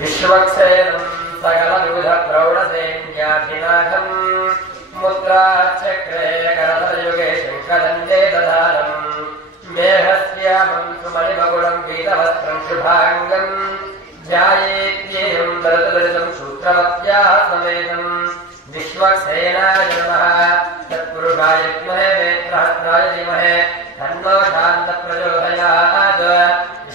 विश्वक्सेनं सकलविधप्रौढसेन्याधिनाथम् मुद्राचक्रे करतलयुगे शङ्खदण्डे दधानम् मेघस्यामं सुमणिमकुलं पीतवस्त्रं शुभाङ्गम् ध्यायेत्येवं दरतदर्शं सूत्रवत्याः समेतम् विश्वक्सेनाय नमः तत्पुरुषाय विद्महे वेत्रहस्त्राय धीमहि तन्नो शान्तप्रचोदयात्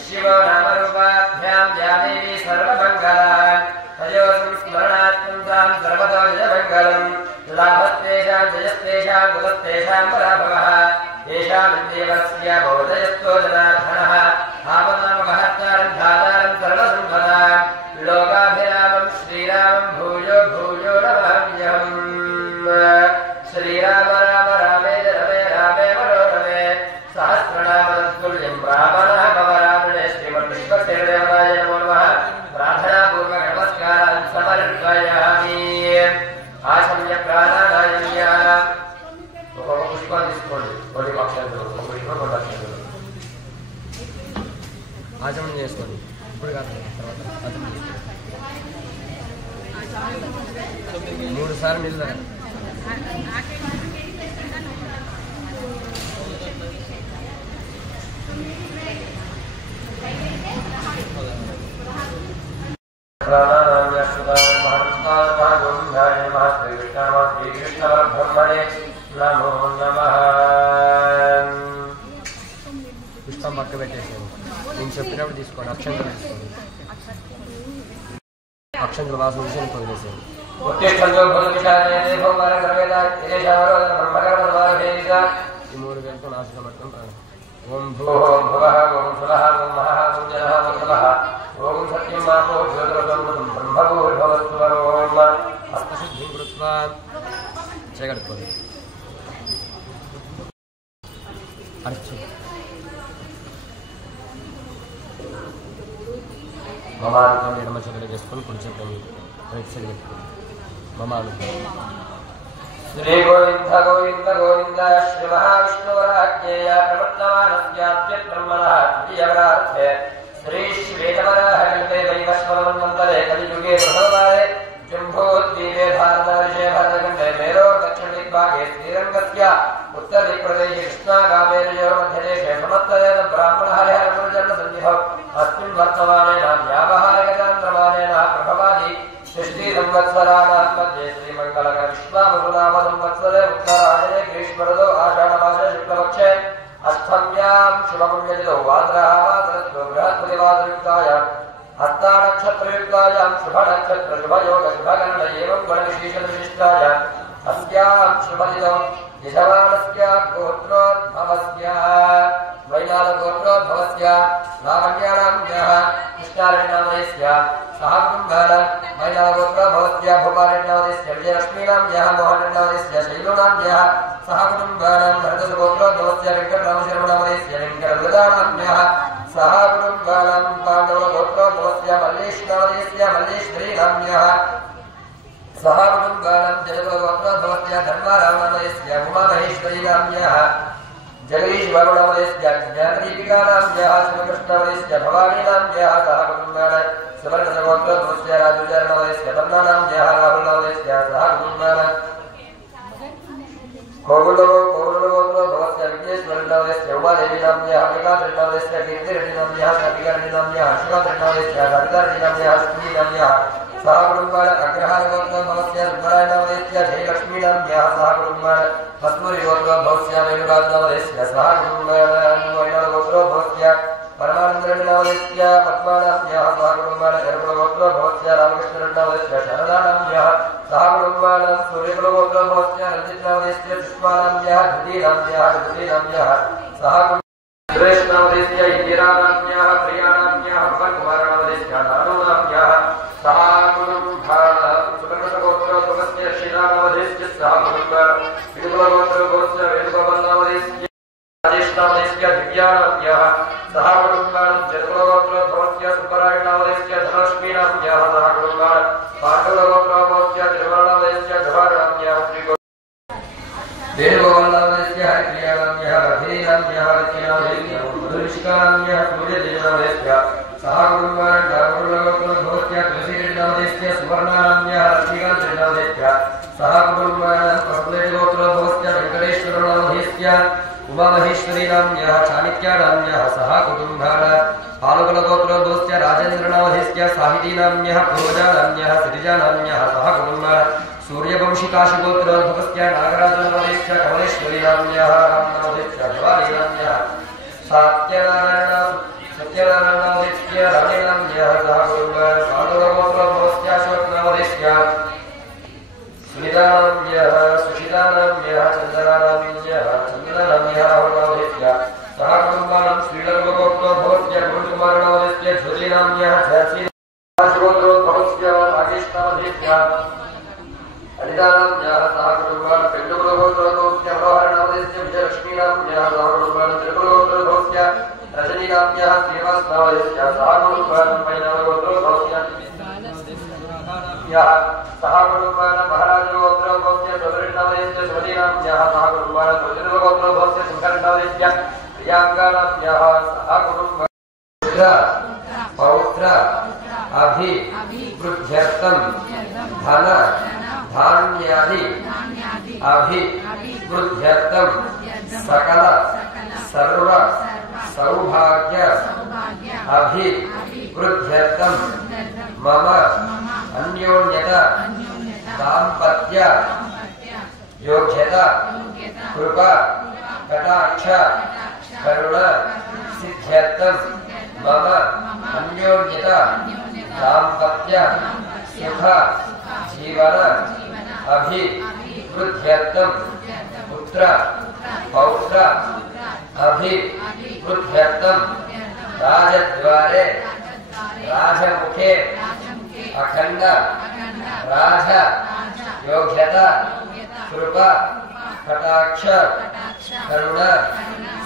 शिवो नामरूपाभ्यां या देवी सर्वमङ्गलान् तयो संस्मरणार्थं तां सर्वतो जयमङ्गलम् लाभस्तेषां जयस्तेषां कुलस्तेषां पराभवः येषामिन्द्रियवस्य बोधयस्तो जनार्दनः आपदामहत्तारं धातारं सर्वसम्पदां लोकाभिरामं श्रीरामं भूयो भूयो नमाम्यहम् श्रीराम राम रामेण रमे रामे मनोरमे सहस्रनाम तत्तुल्यं रामनाम रावणे श्रीमद्विश्वसेनदेवाय नमो नमः प्रार्थनापूर्वक नमस्कारान् समर्पयामि आशम्य प्राणानायम्य पुष्पान् తీసుకోండి కొన్ని పక్షాలు పుష్పం పక్షాలు ఆచమనం చేసుకోండి ఇప్పుడు కాదు తర్వాత ఆచమనం చేసుకోండి 3 సార్లు నీళ్ళు నమో నమః పుష్పం పక్క పెట్టేసాను నేను చెప్పినప్పుడు తీసుకోండి అక్షంతలు తీసుకోండి అక్షంతలు వాసన విషయం వదిలేసాను ఈ 3 వేలతో నాశనం పడతాం ఓం భూః భువః ఓం సురః ఓం మహః ఓం జనః ఓం తపః ఓం సత్యం మాపో జ్యోతిరసంతం బ్రహ్మభూర్భవస్వరో ఓం హస్తశుద్ధిం కృత్వా చేయగలుగుతుంది అర్చు మమానుకం ఎడమ చేతులు చేసుకొని కుడి చేతులు రైట్ సైడ్ పెట్టుకోండి మమానుకం శ్రీ గోవింద గోవింద గోవింద శ్రీ మహావిష్ణువరాజ్ఞేయ ప్రవర్తమానస్యాత్యబ్రహ్మణః ద్వితీయవరార్థే శ్రీ శ్వేతవరాహకల్పే వైవస్వతమంతరే కలియుగే ప్రథమవారే जम्बोद्वीपे भारतवर्षे भरतखण्डे मेरोर् दक्षिणदिग्भागे श्रीरङ्गस्य उत्तरदिक्प्रदेशे कृष्णाकावेर्योः मध्यदेशे समत्तरेण ब्राह्मणहरिहरगुरुजन्मसन्निधौ अस्मिन् वर्तमानेन व्यावहारिकचान्द्रमानेन प्रभवादि षष्टिसंवत्सराणां मध्ये श्रीमङ्गलकविश्वावसुनामसंवत्सरे उत्तरायणे ग्रीष्मऋतौ आषाढमासे शुक्लपक्षे अष्टम्यां शुभपुण्यतिथौ वासरस्तु बृहस्पतिवासरयुक्तायां हस्तानक्षत्रयुक्तायां शुभनक्षत्र शुभयोग शुभगणन एवं गणविशेषविशिष्टायां अस्यां शुभदिनौ यजमानस्य गोत्रोद्भवस्य वैनालगोत्रोद्भवस्य लावण्यानाम्यः कृष्णारेणामयस्य सहकुटुम्बानां वैनालगोत्रोद्भवस्य भूपालेणामयस्य विजयलक्ष्मीनाम्यः मोहनेणामयस्य शैलूनाम्यः सहकुटुम्बानां भरतसुगोत्रोद्भवस्य वेङ्कटरामशर्मणामयस्य वेङ्कटवृदानाम्यः सहकुटुम्बानां पाण्डवगोत्रोद्भवस्य मल्लेशनामयस्य मल्लेश्वरीनाम्यः सहकुटुम्बानां जयगोत्रोद्भवस्य धर्मारामनामयस्य उमामहेश्वरीनाम्यः जगदीशवर्मणामयस्य ज्ञानदीपिकानाम्यः शिवकृष्णामयस्य भवानीनाम्यः सहकुटुम्बानां सुवर्णसगोत्रोद्भवस्य राजुचारणामयस्य पद्मानाम्यः राहुलनामयस्य सहकुटुम्बानां कोगुलगोत्रोद्भवस्य विघ्नेश्वरनामयस्य उमादेवीनाम्यः अम्बिकाधरनामयस्य कीर्तिरेड्डिनाम्यः शान्तिकारेड्डिनाम्यः शिवाधरनामयस्य सवितारेड्डिनाम्यः लक्ष्मीनाम्यः सहकुटुम्बानां अग्रहारगोत्रोद्भवस्य सुब्बरायनामयस्य जयलक्ष्मीनाम्यः सहकुटुम्बानां हस्मूरिगोत्रोद्भवस्य वेणुराजनामयस्य सहकुटुम्बानां वैनालगोत्रोद्भवस्य परमानन्दरेड्डिनामयस्य पद्मानाम्यः सहकुटुम्बानां यरकुलगोत्रोद्भवस्य रामकृष्णरेड्डिनामयस्य शारदानाम्यः सहकुटुम्बानां सूर्यकुलगोत्रोद्भवस्य रञ्जितनामयस्य सुष्मानाम्यः धृतीनाम्यः सहकुटुम्बेशनामयस्य इन्दिरानाम्यः प्रियानाम्यः भगवन्कुमारनामयस्य नानूनाम्यः सहकुटुम्बानां सुकर्णगोत्रोद्भवस्य श्रीरामनामयस्य सहकुटुम्बानां विनुकुलगोत्रोद्भवस्य वेणुगोपालनामयस्य राजेशनामयस्य दिव्यानाम्यः सहकुटुम्बानां जयकुलगोत्रोद्भवस्य सुब्बरायनामयस्य धनलक्ष्मीनाम्यः सहकुटुम्बानां पाण्डवगोत्रोद्भवस्य तिरुमलनामयस्य जवाहरनाम्यः वेणुगोपालनामयस्य हरिप्रियानाम्यः रथीनाम्यः रथीनामयस्य मधुरिष्कानाम्यः सूर्यदेवनामयस्य सह कुटुम्बान् दारुणलोकभोज्य तुलसीनामदेश्य सुवर्णानाम्यः रश्मिकान्तनामदेश्य सह कुटुम्बान् प्रभुदेवलोकभोज्य वेङ्कटेश्वरनामदेश्य उमामहेश्वरी नाम्यः चाणक्यानाम्यः सह कुटुम्बान् पालकुलगोत्रभोज्य राजेन्द्रनामदेश्य साहिती नाम्यः पूर्वजानाम्यः सिरिजानाम्यः सह कुटुम्बान् सूर्यवंशिकाशगोत्रोद्भवस्य नागराजनामदेश्य कमलेश्वरी नाम्यः रामनामदेश्य भवानी नाम्यः सत्यनारायणामदेश्य रामेनाम्यः सह कुटुम्बान् पालकुलगोत्रभोज्य अशोकनामदेश्य सुनीतानाम्यः सुशितानाम्यः चन्द्रनाम्यः चन्द्रनाम्यः राहुलनामदेश्य सह कुटुम्बान् श्रीलङ्गोत्रभोज्य गुरुकुमारनामदेश्य ज्योतिनाम्यः झांसीगोत्रोद्भवस्य नागेशनामदेश्य अनितानाम्यः सह कुटुम्बान् पेण्डुकुलगोत्रभोज्य मनोहरनामदेश्य विजयलक्ष्मीनाम्यः सह कुटुम्बान् तिरुकुलगोत्रभोज्य रजनीनाम्यः श्रीनिवासनामदेश्य सह कुटुम्बान् पैनवगोत्रभोज्य सह कुटुम्बान् महाराजगोत्रभोज्य चौधरीनामदेश्य सुमतीनाम्यः सह कुटुम्बान् ज्योतिर्गोत्रभोज्य शङ्करनामदेश्य प्रियांकानाम्यः सह कुटुम्बान् पौत्र अभिवृद्ध्यर्थं धन धान्यादि अभिवृद्ध्यर्थं सकल सर्व सौभाग्य अभिवृद्ध्यर्थं मम अन्योन्यता दाम्पत्य योग्यता कृपा कटाक्ष करुण सिद्ध्यर्थं मम अन्योन्यता दाम्पत्य सुख जीवन अभिवृद्ध्यर्थं पुत्र पौत्र अभिवृद्ध्यर्थं राजद्वारे राजमुखे अखंड राज योग्यता कृपा कटाक्ष करुण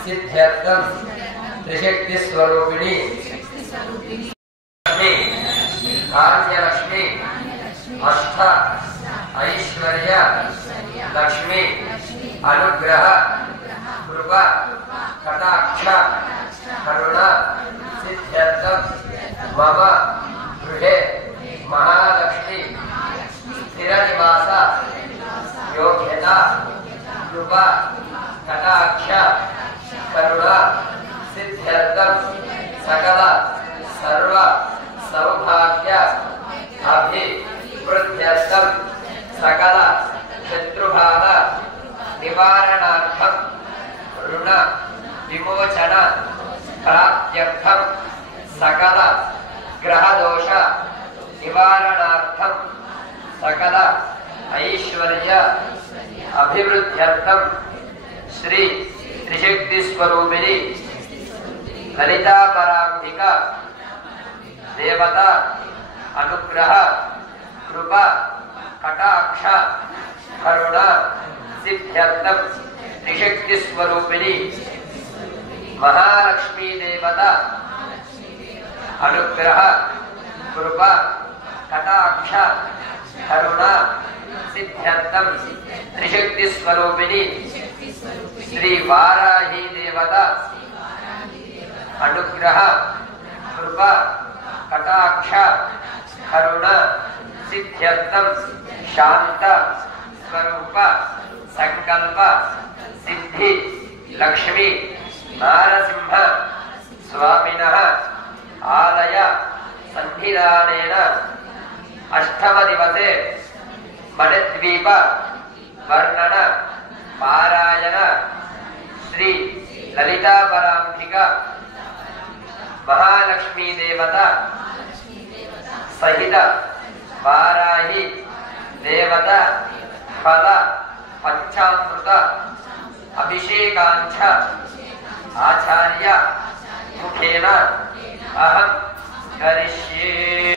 सिद्ध्यर्थं त्रिशक्ति स्वरूपिणी कार्यलक्ष्मी अष्ट ऐश्वर्य लक्ष्मी अनुग्रह कृपा कटाक्ष करुण सिद्ध्यर्थं मम गृहे महालक्ष्मी स्थिरनिवास योग्यता कृपा कटाक्ष करुण सिद्ध्यर्थं सकल सर्व सौभाग्य अभिवृद्ध्यर्थं सकल शत्रुबाध निवारणार्थं ऋण विमोचन प्राप्त्यर्थं सकल ग्रहदोष निवारणार्थं सकल ऐश्वर्य अभिवृद्ध्यर्थं श्री त्रिशक्ति स्वरूपिणी ललिता परांबिका देवता अनुग्रह कृपा कटाक्ष करुण सिद्ध्यर्थं त्रिशक्ति स्वरूपिणी महालक्ष्मी देवता अनुग्रह कृपा कटाक्ष करुण सिद्ध्यर्थं त्रिशक्ति स्वरूपिणी श्री वाराही देवता अनुग्रह कृपा कटाक्ष करुण सिद्ध्यर्थं शांत स्वरूप संकल्प सिद्धि लक्ष्मी नारसिंह स्वामिनः आलय सन्निधानेन अष्टम दिवसे मणिद्वीप वर्णन पारायण श्री ललिता परांबिका महालक्ष्मी देवता सहित वाराही देवता फल पंचामृत अभिषेकांच आचार्य मुखेन अहं करिष्ये।